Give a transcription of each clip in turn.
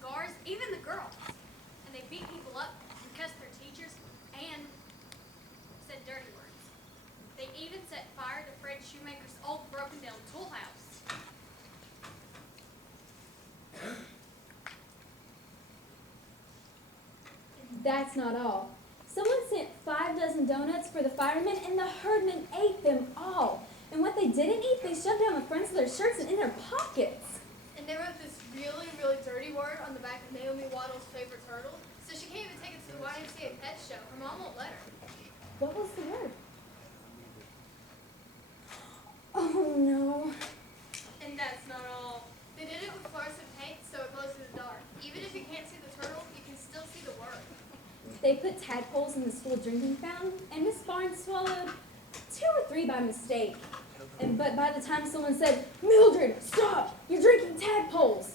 scars, even the girls. And they beat people up and cussed their teachers and said dirty words. They even set fire to Fred Shoemaker's old broken down tool house. That's not all. Someone sent 5 dozen donuts for the firemen, and the herdmen ate them all. And what they didn't eat, they shoved down the fronts of their shirts and in their pockets. And they wrote this really, really dirty word on the back of Naomi Waddle's favorite turtle, so she can't even take it to the YMCA pet show. Her mom won't let her. What was the word? Oh, no. And that's not all. They did it with fluorescent paint so it glows in the dark. Even if you can't see the turtle, you can still see the word. They put tadpoles in the school drinking fountain, and Miss Barnes swallowed 2 or 3 by mistake. But by the time someone said, "Mildred, stop! You're drinking tadpoles!"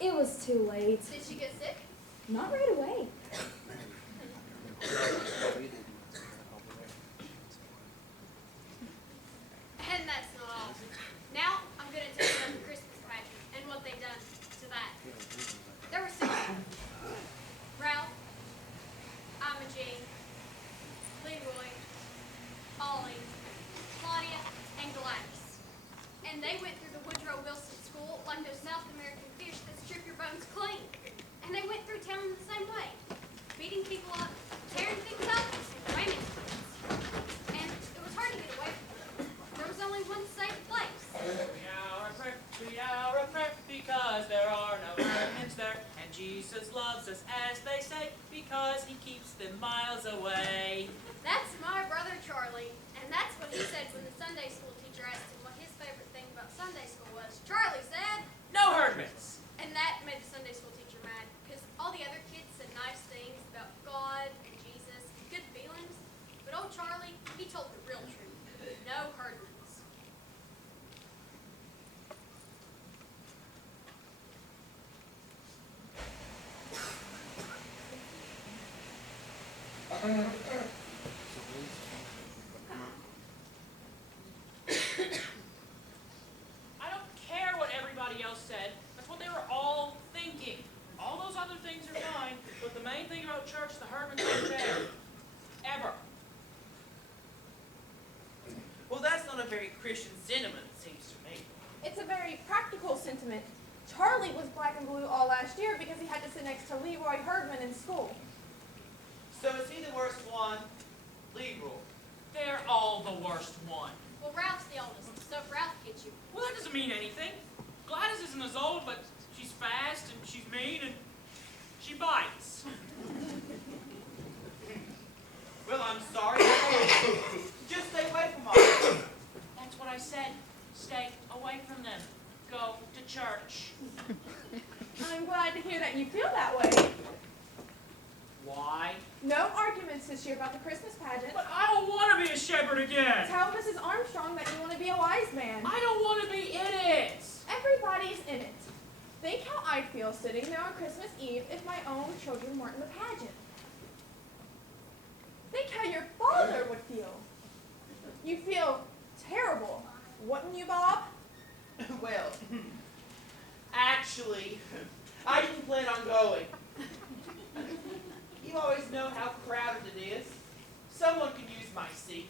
it was too late. Did she get sick? Not right away. And that's not all. Now I'm going to tell you about the Christmas pageant and what they've done to that. There were 6 of them. Ralph, Imogene, Leroy, Ollie, Claudia, and Gladys. And they went through the Woodrow Wilson School like those South American fish that strip your bones clean. And they went through town the same way, beating people up, tearing things up, and ramming things. And it was hard to get away from them. There was only one safe place. We are a prayer, because there are no herdmans there. And Jesus loves us, as they say, because he keeps them miles away. That's my brother Charlie, and that's what he said when the Sunday school teacher asked him what his favorite thing about Sunday school was. Charlie said, No herdmans. and that made the Sunday school teacher mad, because all the other kids said nice things about God and Jesus, good feelings, but old Charlie, he told the real truth. No herdmans. I don't care what everybody else said. That's what they were all thinking. All those other things are fine, but the main thing about church, the herdmans aren't there. Ever. Well, that's not a very Christian sentiment, it seems to me. It's a very practical sentiment. Charlie was black and blue all last year because he had to sit next to Leroy Herdman in school. So is he the worst one? Leroy. They're all the worst one. Well, Ralph's the oldest, so if Ralph gets you, Well, that doesn't mean anything. Gladys isn't as old, but she's fast and she's mean and she bites. Well, I'm sorry. Just stay away from all this. That's what I said. Stay away from them. Go to church. I'm glad to hear that you feel that way. Why? No arguments this year about the Christmas pageant. But I don't want to be a shepherd again. Tell Mrs. Armstrong that you want to be a wise man. I don't want to be in it. Everybody's in it. Think how I'd feel sitting there on Christmas Eve if my own children weren't in the pageant. Think how your father would feel. You'd feel terrible, wouldn't you, Bob? Well, actually, I didn't plan on going. You always know how crowded it is. Someone could use my seat.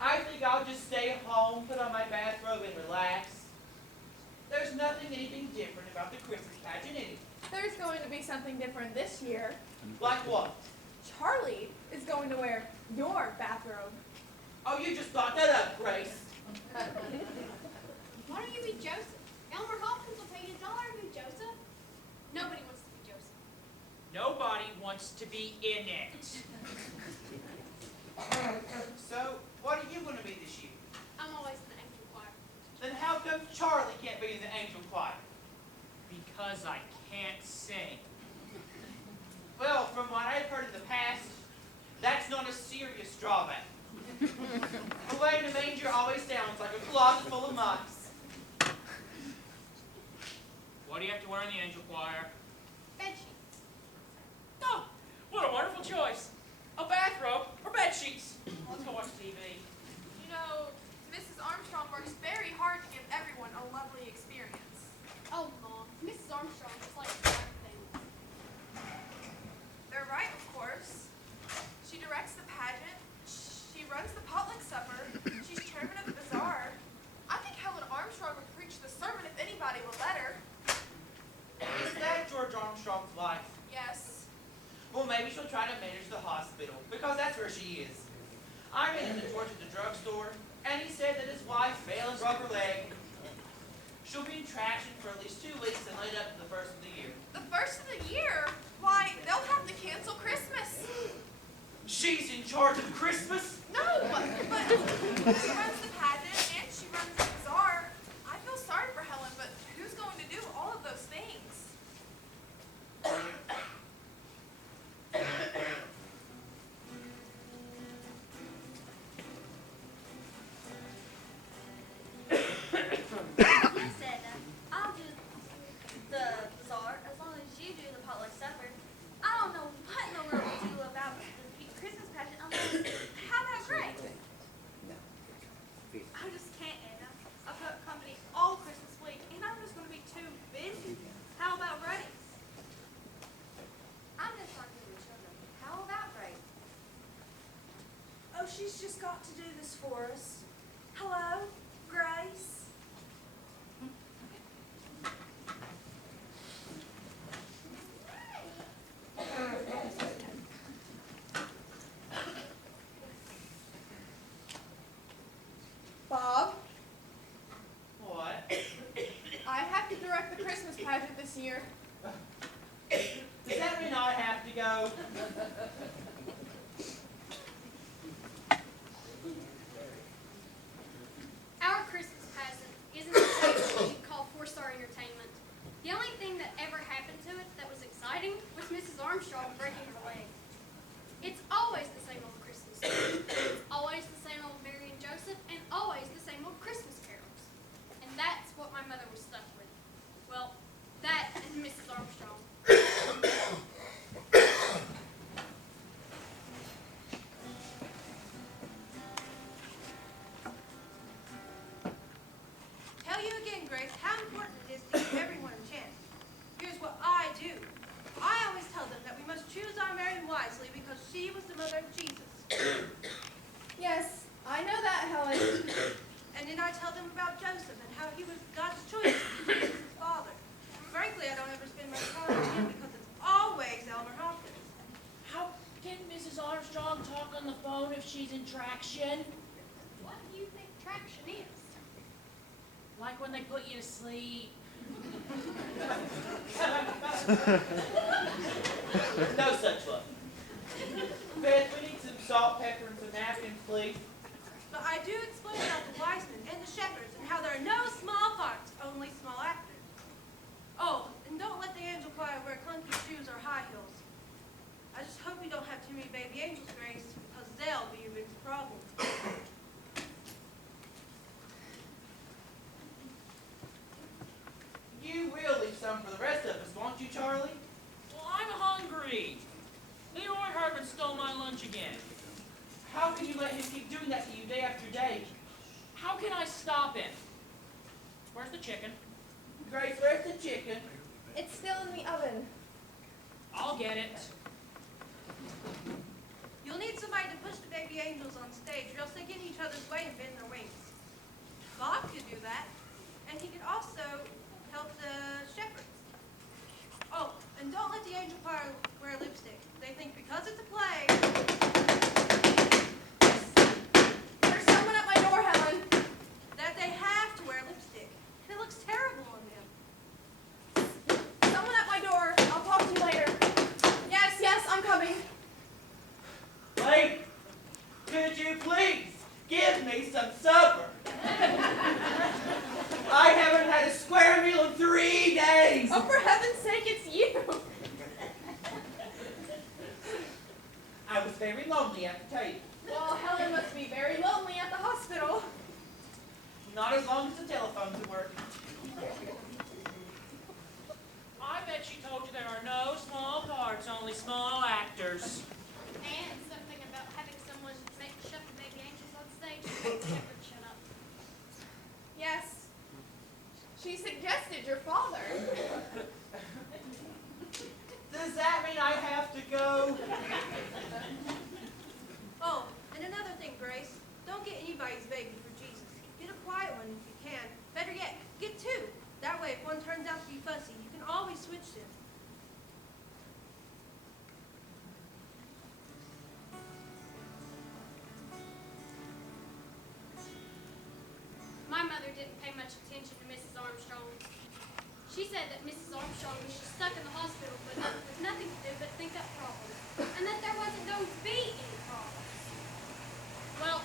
I think I'll just stay home, put on my bathrobe, and relax. There's anything different about the Christmas pageant anyway. There's going to be something different this year. Like what? Charlie is going to wear your bathrobe. Oh, you just thought that up, Grace. why don't you be Joseph? Elmer Hopkins will pay you $1 to be Joseph. Nobody wants to be Joseph. Nobody wants to be in it. So, what are you going to be this year? I'm always in the angel choir. Then how come Charlie can't be in the angel choir? Because I can't sing. Well, from what I've heard in the past, that's not a serious drawback. Away in the manger always sounds like a closet full of mice. What do you have to wear in the angel choir? Bed sheets. Oh, what a wonderful choice. A bathrobe or bed sheets. Let's go watch TV. You know, Mrs. Armstrong works very hard to give everyone a lovely experience. Oh, Mom, Mrs. Armstrong just likes everything. maybe she'll try to manage the hospital, because that's where she is. I met him at George at the drugstore, and he said that his wife fell and broke her leg. She'll be in traction for at least 2 weeks and lead up to the first of the year. The first of the year? Why, they'll have to cancel Christmas. She's in charge of Christmas? No, but she runs the pageant and she runs the bazaar. I feel sorry for Helen, but who's going to do all of those things? Miss Edna, I'll do the bazaar as long as you do the potluck supper. I don't know what in the world to do about the Christmas pageant unless how about Grace? I just can't, Edna. I've got company all Christmas week, and I'm just going to be too busy. How about Grace? I'm just talking to the children. How about Grace? Oh, she's just got to do this for us. Hello, Grace. Bob, What? I have to direct the Christmas pageant this year. Does that mean I have to go? Our Christmas pageant isn't exactly what you'd call four-star entertainment. The only thing that ever happened to it that was exciting was Mrs. Armstrong breaking her leg. It's always the same old Christmas story. It's always the same old Mary and Joseph, and always the same old Christmas carols. And that's what my mother was stuck with. Well, that and Mrs. Armstrong. Tell you again, Grace, how important it is to give everyone a chance. Here's what I do. I always tell them that we must choose our Mary wisely because she was the mother of Jesus. Yes, I know that, Helen. And then I tell them about Joseph and how he was God's choice to be Jesus' father. Frankly, I don't ever spend much time with him because it's always Elmer Hopkins. How can Mrs. Armstrong talk on the phone if she's in traction? What do you think traction is? Like when they put you to sleep. No such luck. Beth, we need some salt, pepper, and some napkins, please. But I do explain about the wise men and the shepherds and how there are no small parts, only small actors. Oh, and don't let the angel choir wear clunky shoes or high heels. I just hope we don't have too many baby angels, Grace, because they'll be your biggest problem. You will leave some for the rest of us, won't you, Charlie? Well, I'm hungry. Leroy Hardman stole my lunch again. How can you let him keep doing that to you day after day? How can I stop him? Where's the chicken? Grace, where's the chicken? It's still in the oven. I'll get it. You'll need somebody to push the baby angels on stage, or else they get in each other's way and bend their wings. Bob could do that, and he could also help the shepherds. Oh, and don't let the angel choir wear lipstick. They think because it's a play. There's someone at my door, Helen. That they have to wear lipstick. And it looks terrible on them. Someone at my door. I'll talk to you later. Yes, I'm coming. Wait! Could you please give me some supper? I haven't had a square meal in 3 days! Oh, for heaven's sake, it's you. I was very lonely at the table. Well, Helen must be very lonely at the hospital. Not as long as the telephones are working. I bet she told you there are no small parts, only small actors. And something about having someone shove the baby angels on stage and make the shepherds shut up. Yes. She suggested your father. Does that mean I have to go? Oh, and another thing, Grace. Don't get anybody's baby for Jesus. Get a quiet one if you can. Better yet, get two. That way, if one turns out to be fussy, you can always switch them. mother didn't pay much attention to Mrs. Armstrong. She said that Mrs. Armstrong was just stuck in the hospital with nothing to do but think up problems, and that there wasn't going to be any problems. Well,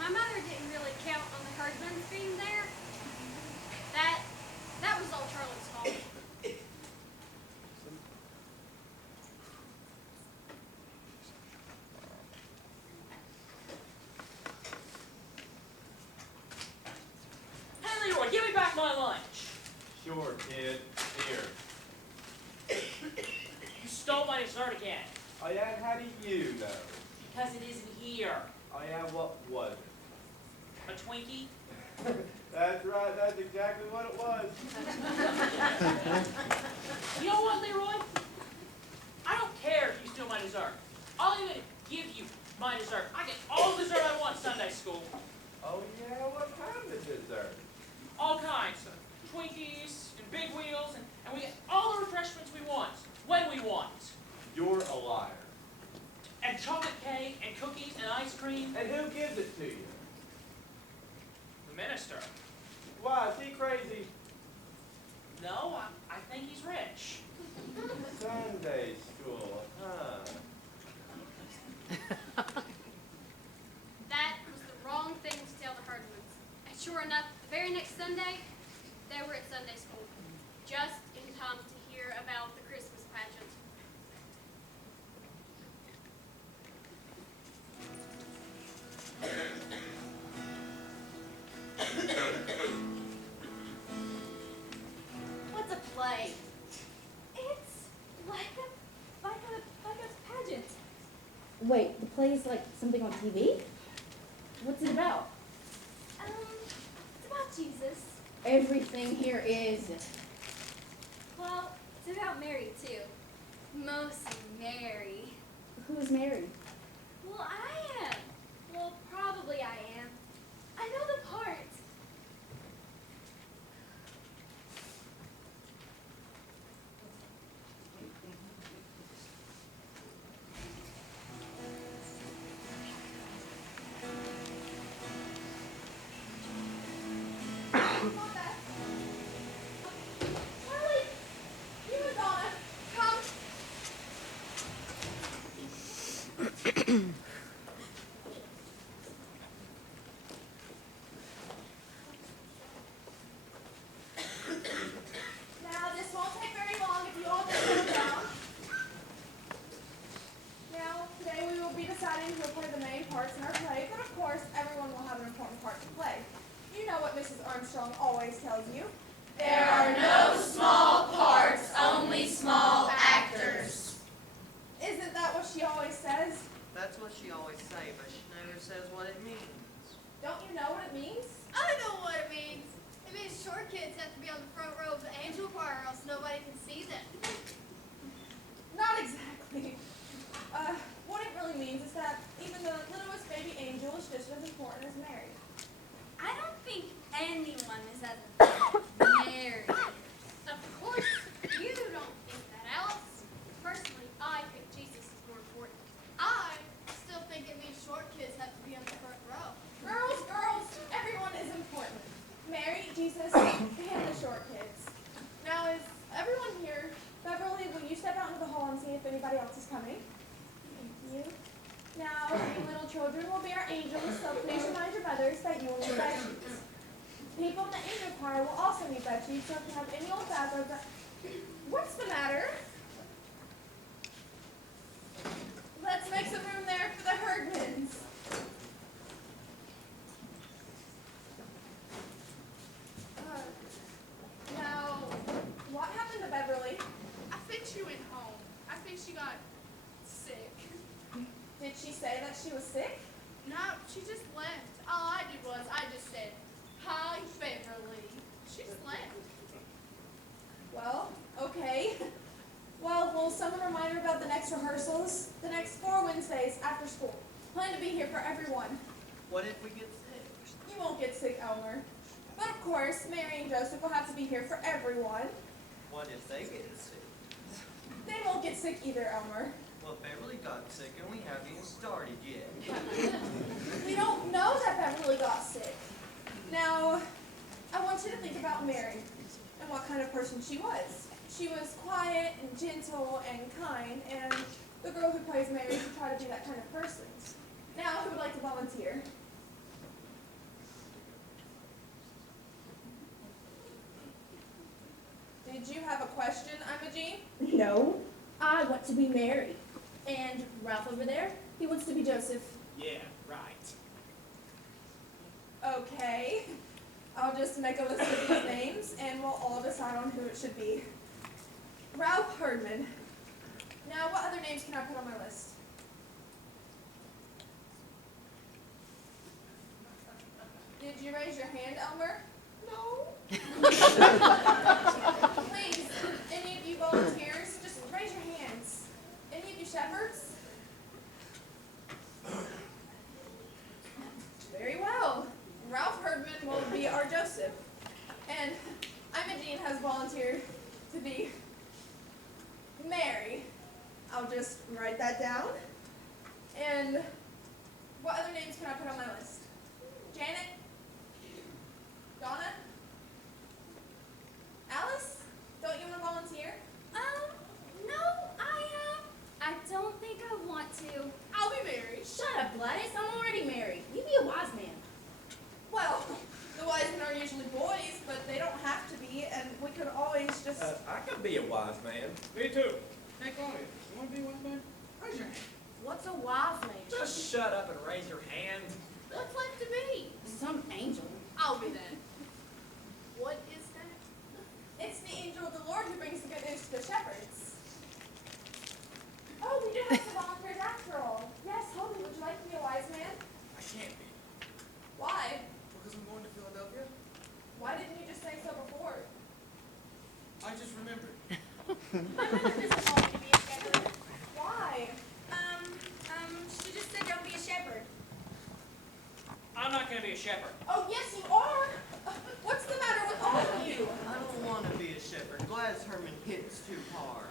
my mother didn't really count on the Herdmans being there. That was all Charlie's fault. Hey, Leroy, give me back my lunch. Sure, kid. Here. You stole my dessert again. Oh yeah, and how do you know? Because it isn't here. Oh yeah, what was A Twinkie? it? That's right, that's exactly what it was. You know what, Leroy? I don't care if you steal my dessert. I'll even give you my dessert. I get all the dessert I want Sunday school. Oh yeah, what kind of dessert? All kinds. Twinkies and big wheels, and we get all the refreshments we want, when we want. You're a liar. And chocolate cake and cookies and ice cream. And who gives it to you? The minister. Why, is he crazy? No, I think he's rich. Sunday school, huh? That was the wrong thing to tell the Herdmans. And sure enough, the very next Sunday, they were at Sunday school, just in time to hear about the Christmas pageant. What's a play? It's like a pageant. Wait, the play's like something on TV? What's it about? It's about Jesus. Everything here is. Well, it's about Mary, too. Mostly Mary. Who's Mary? Well, I am. Well, probably I am. I know the part. Charlie, you and Donna, come. Now, this won't take very long if you all just settle down. Now, today we will be deciding who will play the main parts in our play, but of course, everyone will have an important part to play. You know what Mrs. Armstrong always tells you. There are no small parts, only small actors. Isn't that what she always says? That's what she always say, but she never says what it means. Don't you know what it means? I know what it means. It means short kids have to be on the front row of the angel choir or else nobody can see them. Not exactly. What it really means is that even the littlest baby angel is just as important as Mary. I don't think anyone is as important as Mary. Of course, you don't think that, Alice. Personally, I think Jesus is more important. I still think it means short kids have to be on the front row. Girls, everyone is important. Mary, Jesus, and the short kids. Now, is everyone here? Beverly, will you step out into the hall and see if anybody else is coming? Thank you. Now, you little children will be our angels, so please remind your mothers that you will need bed sheets. People in the angel choir will also need bed sheets, so if you have any old bathrobe that... What's the matter? Let's make some room there for the Herdmans. Now, what happened to Beverly? I think she went home. I think she got sick. Did she say that she was sick? No, she just left. All I did was I just said, "Hi, Beverly." She just left. Well, okay. Well, will someone remind her about the next rehearsals? The next 4 Wednesdays after school. Plan to be here for everyone. What if we get sick? You won't get sick, Elmer. But of course, Mary and Joseph will have to be here for everyone. What if they get sick? They won't get sick either, Elmer. Well, Beverly got sick and we haven't even started yet. We don't know that Beverly got sick. Now, I want you to think about Mary and what kind of person she was. She was quiet and gentle and kind, and the girl who plays Mary should try to be that kind of person. Now, who would like to volunteer? Did you have a question, Imogene? No, I want to be Mary. And Ralph over there, he wants to be Joseph. Yeah, right. Okay. I'll just make a list of these names, and we'll all decide on who it should be. Ralph Herdman. Now, what other names can I put on my list? Did you raise your hand, Elmer? No. Please, any of you volunteers, just raise your hands. Any of you shepherds? Very well. Ralph Herdman will be our Joseph. And Imogene has volunteered to be Mary. I'll just write that down. And what other names can I put on my list? Janet? Donna? Alice? Don't you want to volunteer? No, I don't think I want to. I'll be married. Shut up, Gladys. I'm already married. You be a wise man. Well, the wise men are usually boys, but they don't have to be, and we could always just... I could be a wise man. Me too. Hey, Claudia, you want to be one man? Raise your hand. What's a wise man? Just shut up and raise your hand. What's left to be? Some angel. I'll be that. What is that? It's the angel of the Lord who brings the good news to the shepherds. Oh, we do have some volunteers after all. Yes, Holy, would you like to be a wise man? I can't be. Why? Because I'm going to Philadelphia. Why didn't you just say so before? I just remembered. My mother doesn't want me to be a shepherd. Why? She just said don't be a shepherd. I'm not gonna be a shepherd. Oh, yes, you are. What's the matter with all of you? I don't want to be a shepherd. Gladys Herman hits too hard.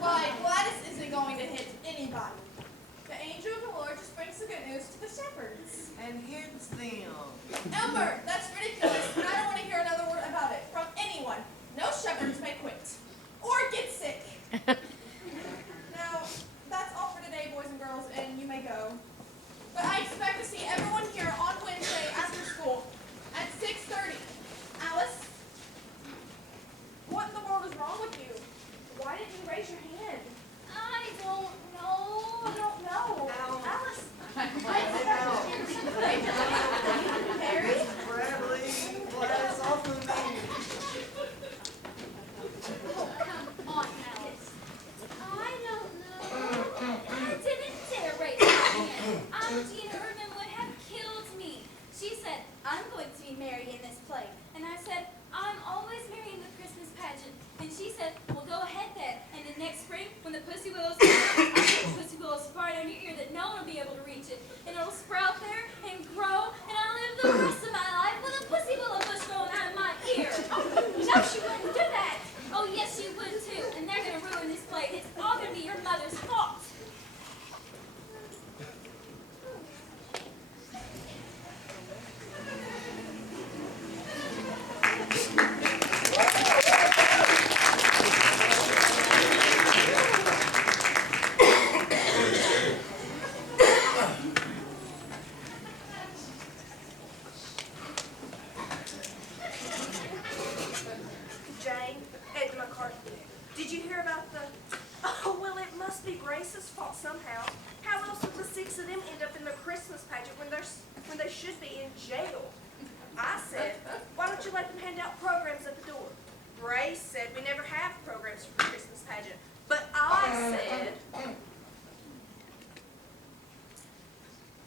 Why, Gladys isn't going to hit anybody. The angel of the Lord just brings the good news to the shepherds. And hits them. Elmer, that's ridiculous, and I don't want to hear another word about it from anyone. No shepherds may quit. Or get sick. Now, that's all for today, boys and girls, and you may go. But I expect to see everyone here on Wednesday after school at 6:30. Alice? What in the world is wrong with you? Why didn't you raise your hand? I don't know. You don't know. Alice? Raise your hand. Mary? Bradley, Gladys, off of me. Oh, come on, Alice. I don't know. I didn't dare raise my hand. Imogene Herdman would have killed me. She said, I'm going to be Mary in this play. And I said, I'm always Mary in the Christmas pageant. And she said, well, go ahead then. And then next spring, when the pussy willows come out, I'll put the pussy willow so far down your ear that no one will be able to reach it. And it'll sprout there and grow, and I'll live the rest of my life with a pussy willow bush growing out of my ear. No, she wouldn't do that. Oh, yes, she would too. And they're going to ruin this play. It's all going to be your mother's fault. Jane, Ed McCarthy. Did you hear about the... Oh, well, it must be Grace's fault somehow. How else would the 6 of them end up in the Christmas pageant when they should be in jail? I said, why don't you let them hand out programs at the door? Grace said we never have programs for the Christmas pageant. But I said...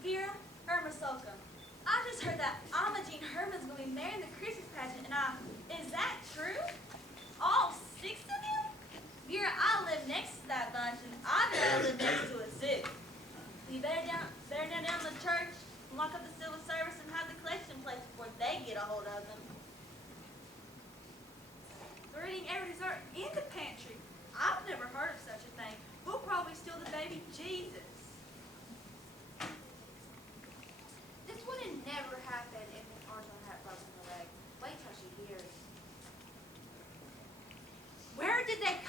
Vera, Irma Slocum. I just heard that Imogene Herman's going to be married in the Christmas pageant, and is that true? All 6 of them? Vera, I live next to that bunch, and I know I live next to a zoo. You better down the church and lock up the civil service and hide the collection plates before they get a hold of them. They're eating every dessert in the pantry. I've never heard of such a thing. We'll probably steal the baby Jesus. This would have never happened if the cars on that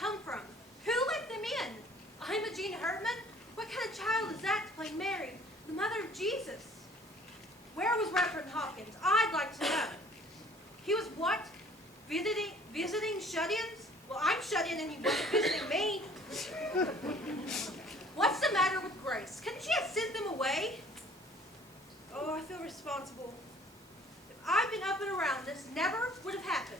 come from? Who let them in? Imogene Herdman? What kind of child is that to play Mary, the mother of Jesus? Where was Reverend Hopkins? I'd like to know. He was what? Visiting shut-ins? Well, I'm shut in and he wasn't visiting me. What's the matter with Grace? Couldn't she have sent them away? Oh, I feel responsible. If I'd been up and around, this never would have happened.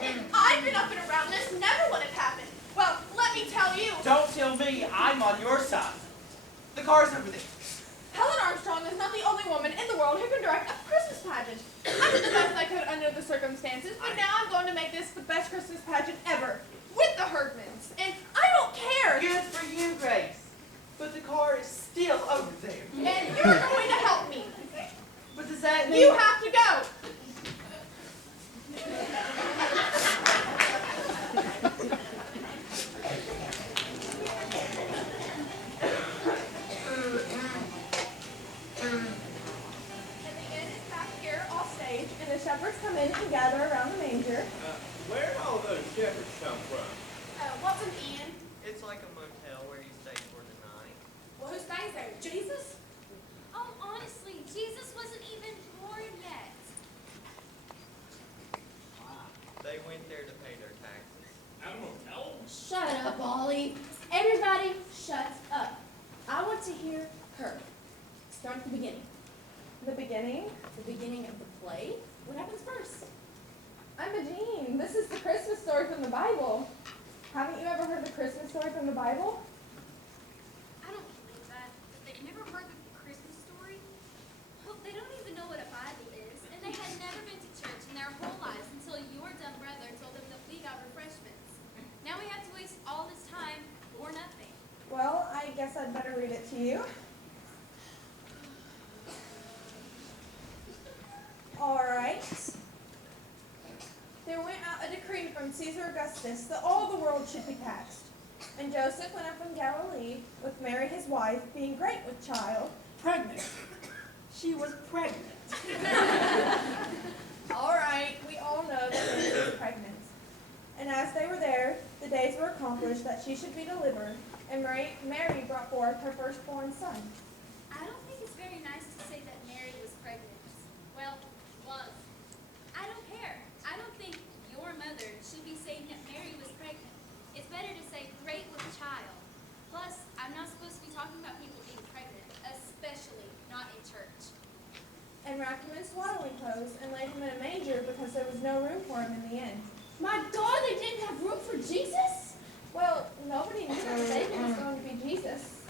If I'd been up and around, this never would have happened. Well, let me tell you. Don't tell me. I'm on your side. The car's over there. Helen Armstrong is not the only woman in the world who can direct a Christmas pageant. I did the best I could under the circumstances, but now I'm going to make this the best Christmas pageant ever. With the Herdmans. And I don't care. Good for you, Grace. But the car is still over there. And you're going to help me. But does that mean... You have to go. Shepherds come in and gather around the manger. Where did all those shepherds come from? What's an inn? It's like a motel where you stay for the night. Well, who stays there? Jesus? Oh, honestly, Jesus wasn't even born yet. They went there to pay their taxes. I don't know. Shut up, Ollie. Everybody, shut up. I want to hear her. Start at the beginning. The beginning? The beginning of the play? What happens first? I'm Jean. This is the Christmas story from the Bible. Haven't you ever heard the Christmas story from the Bible? I don't believe that. They've never heard the Christmas story? Well, they don't even know what a Bible is, and they had never been to church in their whole lives until your dumb brother told them that we got refreshments. Now we have to waste all this time for nothing. Well, I guess I'd better read it to you. All right. There went out a decree from Caesar Augustus that all the world should be taxed. And Joseph went up from Galilee with Mary his wife, being great with child. Pregnant. She was pregnant. All right, we all know that Mary was pregnant. And as they were there, the days were accomplished that she should be delivered, and Mary brought forth her firstborn son. I don't think it's very nice to say that Mary was pregnant. Well, was. I don't care. I don't think your mother should be saying that Mary was pregnant. It's better to say great with child. Plus, I'm not supposed to be talking about people being pregnant, especially not in church. And wrapped him in swaddling clothes and laid him in a manger because there was no room for him in the inn. My God, they didn't have room for Jesus? Well, nobody knew that the baby was going to be Jesus.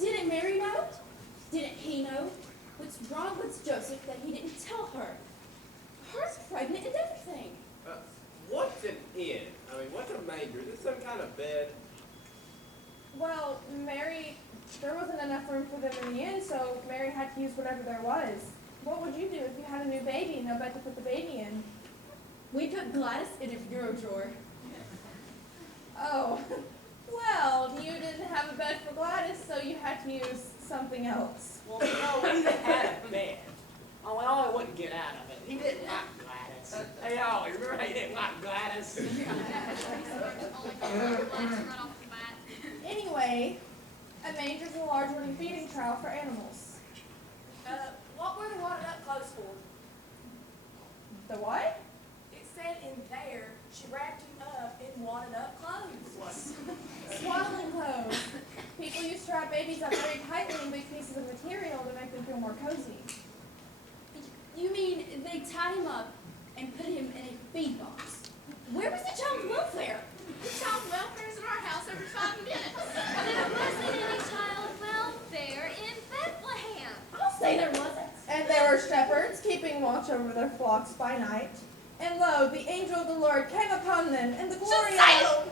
Didn't Mary know? Didn't he know? What's wrong with Joseph that he didn't tell her? Her's pregnant and everything. What's an inn? I mean, what's a manger? Is it some kind of bed? Well, Mary, there wasn't enough room for them in the inn, so Mary had to use whatever there was. What would you do if you had a new baby and no bed to put the baby in? We put Gladys in a bureau drawer. Oh, well, you didn't have a bed for Gladys, so you had to use something else. Well, no, we had a bed. Oh, and Ollie wouldn't get out of it. He didn't like Gladys. Hey, Ollie, remember he didn't like Gladys? Anyway, a manger is a large wooden feeding trough for animals. What were the wadded up clothes for? The what? It said in there, she wrapped him up in wadded up clothes. Swaddling clothes. People used to wrap babies up very tightly in big pieces of material to make them feel more cozy. You mean they tied him up and put him in a feed box? Where was the child welfare? The child welfare is in our house every 5 minutes. There wasn't any child welfare in Bethlehem. I'll say there wasn't. And there were shepherds keeping watch over their flocks by night. And lo, the angel of the Lord came upon them, and the glory of